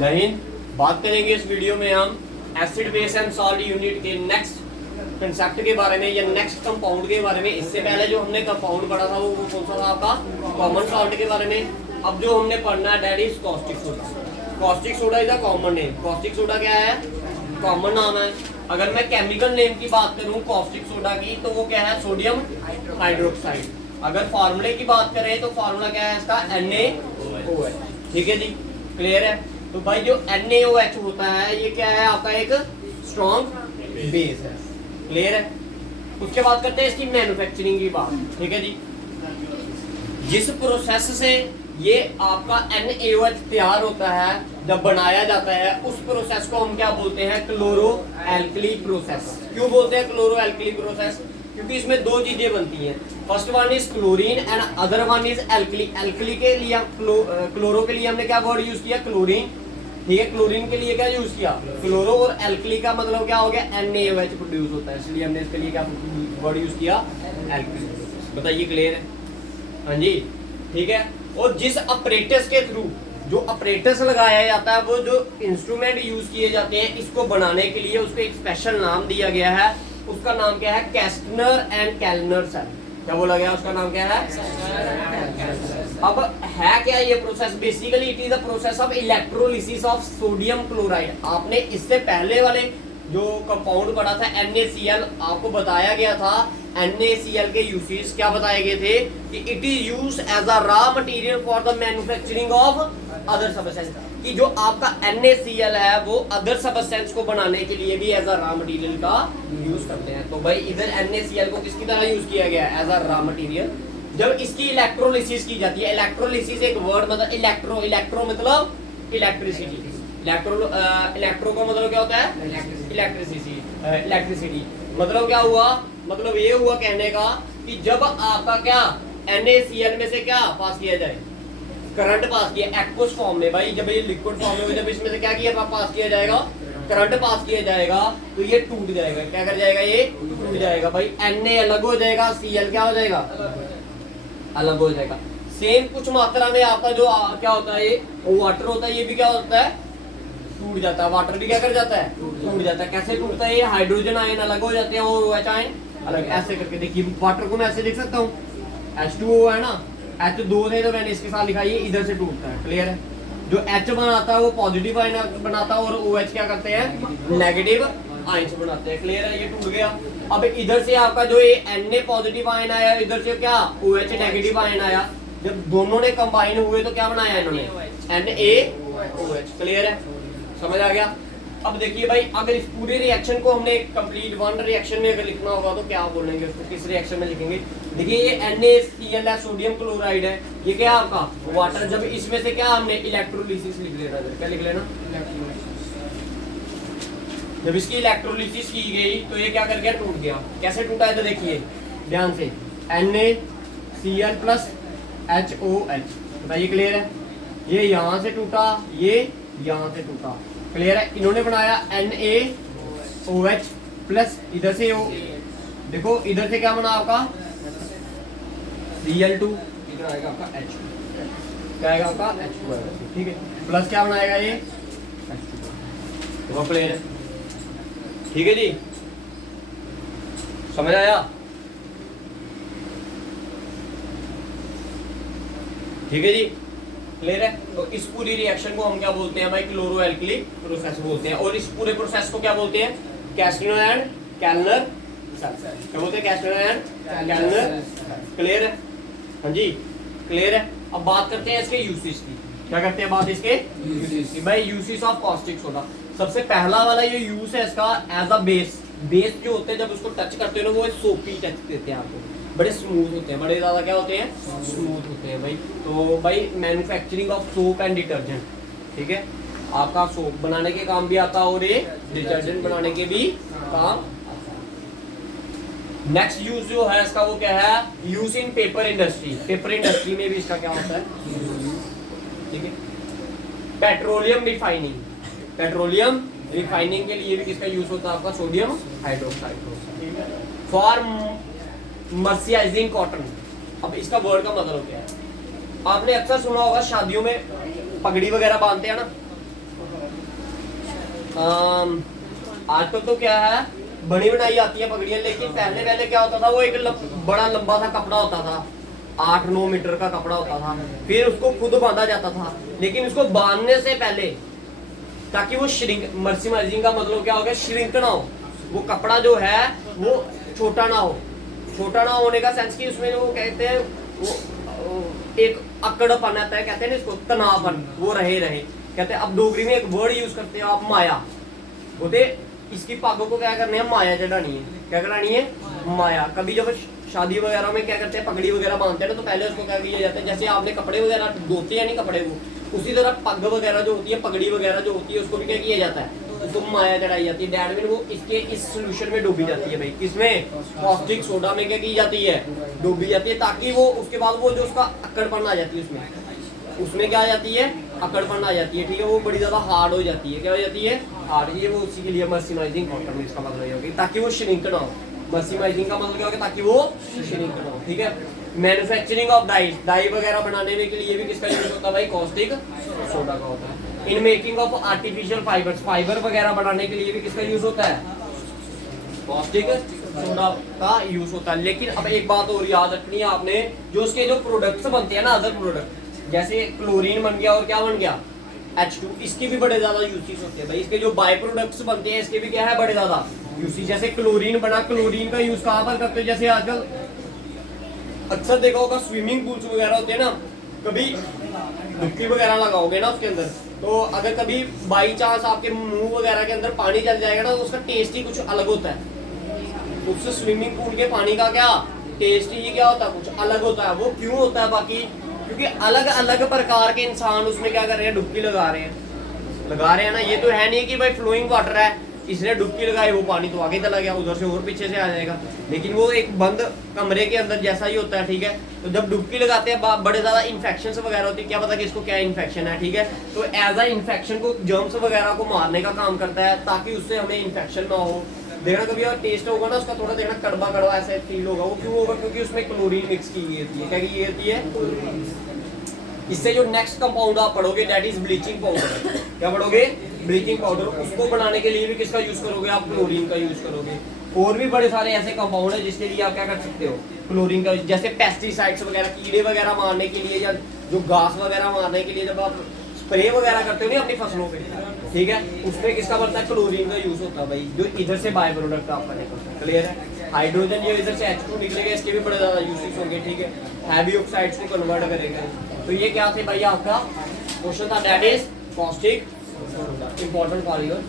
नहीं, बात करेंगे इस वीडियो में हम acid base and salt unit के नेक्स्ट कंसेप्ट के बारे में या नेक्स्ट कंपाउंड के बारे में। इससे पहले जो हमने कंपाउंड पढ़ा था वो कौन सा था आपका, कॉमन सॉल्ट के बारे में। अब जो हमने पढ़ना है that is caustic soda. Caustic soda is a common name. Caustic soda क्या है, कॉमन नाम है। अगर मैं केमिकल नेम की बात करूं कॉस्टिक सोडा की तो वो क्या है, सोडियम हाइड्रोक्साइड। अगर फार्मूले की बात करें तो फार्मूला क्या है इसका, NaOH। ठीक है जी, क्लियर है। तो भाई जो NaOH होता है ये क्या है आपका, एक स्ट्रॉन्ग बेस है। क्लियर है। उसके बाद करते हैं इसकी मैन्युफैक्चरिंग की बात। ठीक है जी, जिस प्रोसेस से ये आपका NaOH तैयार होता है, जब बनाया जाता है, उस प्रोसेस को हम क्या बोलते हैं, क्लोरो एल्कली प्रोसेस। क्यों बोलते हैं क्लोरो एल्कली प्रोसेस, क्योंकि इसमें दो चीजें बनती हैं। First one is chlorine and other one is alkali. Alkali के लिए क्लोरो के लिए हमने क्या वर्ड यूज किया, क्लोरीन। ठीक है, क्लोरीन के लिए क्या यूज किया, क्लोरो। और एल्कली का मतलब क्या हो गया, NaOH प्रोड्यूस होता है, इसलिए हमने इसके लिए क्या वर्ड यूज किया, एल्कली। बताइए, क्लियर है। हाँ जी, ठीक है। और जिस अपरेटस के थ्रू, जो अपरेटस लगाया जाता है, वो जो इंस्ट्रूमेंट यूज किए जाते हैं इसको बनाने के लिए, उसको एक स्पेशल नाम दिया गया है। उसका नाम क्या है, कैस्टनर एंड कैल्नर सेल। क्या बोला गया, उसका नाम क्या है। अब है क्या ये process, basically it is the process of electrolysis of sodium chloride. आपने इससे पहले वाले जो कंपाउंड पढ़ा था NaCl, आपको बताया गया था NaCl के यूसेज क्या बताए गए थे कि it is used as a raw material for the manufacturing of other substance. कि जो आपका NaCl है वो अदर सब्सटेंस को बनाने के लिए भी एज अ रॉ मटेरियल का यूज करते हैं। तो भाई इधर NaCl को किसकी तरह यूज किया गया है, एज अ रॉ मटेरियल। जब इसकी इलेक्ट्रोलिसिस की जाती है, इलेक्ट्रोलिसिस एक वर्ड मतलब इलेक्ट्रो, इलेक्ट्रो मतलब इलेक्ट्रिसिटी। इलेक्ट्रो का मतलब क्या होता है, इलेक्ट्रिसिटी। मतलब क्या हुआ, मतलब ये हुआ कहने का कि जब आपका क्या NaCl में से क्या पास किया जाए, करंट पास किया एक्वस फॉर्म में। भाई जब ये लिक्विड फॉर्म में, जब इसमें से क्या किया पास किया जाएगा, करंट पास किया जाएगा, तो ये टूट जाएगा। क्या कर जाएगा, ये टूट जाएगा। भाई Na अलग हो जाएगा, Cl क्या हो जाएगा, अलग हो जाएगा। सेम कुछ मात्रा में आपका जो क्या होता है, ये वाटर होता है, ये भी क्या होता है, टूट जाता है। वाटर भी क्या कर जाता है, टूट जाता है। कैसे टूटता है, ये हाइड्रोजन आयन अलग हो जाते हैं और OH आयन अलग। ऐसे करके देखिए, वाटर को मैं ऐसे लिख सकता हूँ, H2O है ना, H2 थे तो मैंने इसके साथ लिखा, ये इधर से टूटता है। क्लियर है। जो H बनाता है वो पॉजिटिव आयन बनाता है और OH क्या करते हैं, नेगेटिव आयन बनाते हैं। क्लियर है, ये टूट गया। अब इधर से आपका जो ये Na पॉजिटिव आयन आया, इधर से क्या OH नेगेटिव आयन आया। जब दोनों ने कंबाइन हुए तो क्या बनाया इन्होंने, NaOH। क्लियर है, समझ आ गया। अब देखिए भाई, अगर इस पूरे रिएक्शन को हमने कंप्लीट वन रिएक्शन में अगर लिखना होगा तो क्या बोलेंगे उसको, किस रिएक्शन में लिखेंगे। देखिए ये NaCl है, सोडियम क्लोराइड है, ये क्या आपका वाटर। जब इसमें से क्या हमने इलेक्ट्रोलिसिस लिख लेना, क्या लिख लेना, जब इसकी इलेक्ट्रोलिसिस की गई तो ये क्या कर गया, टूट गया। कैसे टूटा है तो देखिए ध्यान से, NaCl प्लस HOH। बताइए, क्लियर है। ये यहाँ से टूटा, ये यहाँ से टूटा। क्लियर है। इन्होंने बनाया NaOH प्लस इधर से O, देखो इधर से क्या बना आपका Cl2, इधर आएगा आपका H2, क्या आएगा आपका H2। ठीक है, प्लस क्या बनाएगा ये H2। तो क्लियर है, ठीक है जी, समझ आया। ठीक है जी, क्लियर है। तो इस पूरी रिएक्शन को हम क्या बोलते हैं भाई, क्लोरो एल्कली प्रोसेस बोलते हैं। और इस पूरे प्रोसेस को क्या बोलते हैं, कैस्टनर एंड कैल्नर सेल। क्या बोलते हैं, कैस्टनर एंड कैल्नर। क्लियर है, हाँ जी, क्लियर है। अब बात करते हैं इसके यूसेज की। क्या करते हैं बात इसके यूसेज की, भाई यूसेज ऑफ कॉस्टिक सोडा। सबसे पहला वाला ये यूज है इसका एज अ बेस। बेस जो होते हैं जब उसको टच करते हो ना, वो सोपी टच देते हैं आपको, बड़े स्मूथ होते हैं, बड़े ज्यादा क्या होते हैं, स्मूथ होते हैं भाई। तो भाई manufacturing of soap and detergent, ठीक है, आपका सोप बनाने के काम भी आता है और ये डिटर्जेंट बनाने के भी काम। नेक्स्ट यूज जो है इसका वो क्या है, use in paper industry. Paper industry में भी इसका क्या होता है, ठीक है। पेट्रोलियम रिफाइनिंग, पेट्रोलियम रिफाइनिंग के लिए भी किसका यूज होता है आपका, sodium hydroxide. For mercerising cotton. अब इसका वर्ड का मतलब क्या है, आपने अक्सर सुना होगा शादियों में पगड़ी वगैरह बांधते हैं ना, आजकल तो क्या है, बनी बनाई आती है पगड़ियाँ, लेकिन पहले पहले क्या होता था, वो एक बड़ा लंबा सा कपड़ा होता था, 8-9 मीटर का कपड़ा होता था, फिर उसको खुद बांधा जाता था। लेकिन उसको बांधने से पहले, ताकि वो श्रिंक, मर्सिमाइजिंग का मतलब क्या हो गया, श्रिंक ना हो, वो कपड़ा जो है वो छोटा ना हो। छोटा ना होने का सेंस कि उसमें जो कहते हैं वो एक अकड़पन आता है, कहते हैं ना इसको, तनावपन, वो रहे कहते हैं। अब डोगरी में एक वर्ड यूज करते हो आप, माया। बोलते इसकी पागों को क्या करनी है, माया चढ़ानी है। क्या करानी है, माया। कभी जब शादी वगैरह में क्या करते हैं, पगड़ी वगैरह बांधते हैं ना, तो पहले उसको क्या किया जाता है, जैसे आपने कपड़े वगैरह धोते हैं नहीं कपड़े को, उसी तरह पग वगैरह जो होती है, पगड़ी वगैरह जो होती है, उसको भी क्या किया जाता है, उसको माया चढ़ाई जाती है। डैड में वो इसके इस सोल्यूशन में डूबी जाती है भाई, किसमें, कॉस्टिक सोडा में क्या की जाती है, डूबी जाती है, ताकि वो उसके बाद वो जो उसका अक्कड़पन आ जाती है, उसमें क्या आ जाती है, अकड़पन आ जाती है, ठीक है, वो बड़ी ज्यादा हार्ड हो जाती है। क्या हो जाती है, हार्ड। ये वो उसी के लिए मर्सिमाइजिंग कॉटन, इसका मतलब ये होगी ताकि वो श्रिंक ना हो। मर्सिमाइजिंग का मतलब क्या होगा, ताकि वो श्रिंक ना हो, ठीक है। मैन्युफैक्चरिंग ऑफ डाई, डाई वगैरह बनाने में के लिए भी किसका यूज होता है भाई, कॉस्टिक सोडा का होता है। In making of artificial fibres, fibre वगैरह बनाने के लिए भी किसका यूज होता है, कॉस्टिक सोडा का यूज होता है। लेकिन अब एक बात और याद रखनी है आपने, जो उसके जो प्रोडक्ट्स बनते हैं ना, अदर प्रोडक्ट, जैसे क्लोरीन बन गया और क्या बन गया, H2, इसके भी बड़े ज्यादा यूसेज होते हैं भाई। इसके जो बाय प्रोडक्ट्स बनते हैं, इसके भी क्या है, बड़े ज्यादा यूसेज। जैसे क्लोरीन बना, क्लोरीन का यूज कहाँ पर करते हैं, जैसे आजकल अक्सर देखा होगा स्विमिंग पूल्स वगैरह होते हैं ना, कभी डुबकी वगैरह लगाओगे ना उसके अंदर, तो अगर कभी बाई चांस आपके मुंह वगैरह के अंदर पानी चल जाएगा ना, तो उसका टेस्ट ही कुछ अलग होता है। उससे स्विमिंग पूल के पानी का क्या टेस्ट ही क्या होता है, कुछ अलग होता है। वो क्यों होता है, बाकी क्योंकि अलग अलग प्रकार के इंसान उसमें क्या कर रहे हैं, डुबकी लगा रहे हैं ना। ये तो है नहीं कि भाई फ्लोइंग वाटर है, इसने डुबकी लगाई, वो पानी तो आगे चला गया, उधर से और पीछे से आ जाएगा। लेकिन वो एक बंद कमरे के अंदर जैसा ही होता है, ठीक है। तो जब डुबकी लगाते हैं, बड़े ज्यादा इन्फेक्शन वगैरह होती है, क्या पता कि इसको क्या इन्फेक्शन है, ठीक है। तो एज अ इन्फेक्शन को, जर्म्स वगैरह को मारने का काम करता है, ताकि उससे हमें इन्फेक्शन ना हो। देखना कभी और टेस्ट होगा ना उसका, थोड़ा देखना कड़वा कड़वा ऐसा फील होगा। वो क्यों होगा, क्योंकि उसमें क्लोरीन मिक्स की गई होती है। क्या की होती है, इससे जो नेक्स्ट कंपाउंड आप पढ़ोगे, दैट इज ब्लीचिंग पाउडर। क्या पढ़ोगे, ब्लीचिंग पाउडर। उसको बनाने के लिए भी किसका यूज करोगे आप, क्लोरीन का यूज करोगे। और भी बड़े सारे ऐसे कंपाउंड है जिसके लिए आप क्या कर सकते हो, क्लोरीन का। जैसे पेस्टिसाइड्स वगैरह, कीड़े वगैरह मारने के लिए, या जो घास वगैरह मारने के लिए जब आप स्प्रे वगैरह करते हो नहीं अपनी फसलों पे, ठीक है, उसमें किसका बनता है, क्लोरीन का यूज होता है भाई, जो इधर से बाय प्रोडक्ट आपका निकलता है। क्लियर है। हाइड्रोजन ये इधर से H2 निकलेगा, इसके भी बड़े ज्यादा यूजेस होंगे, ठीक है। हैवी ऑक्साइड्स को कन्वर्ट करेगा। तो ये क्या थे भाई, आपका क्वेश्चन था, that is caustic soda, important for your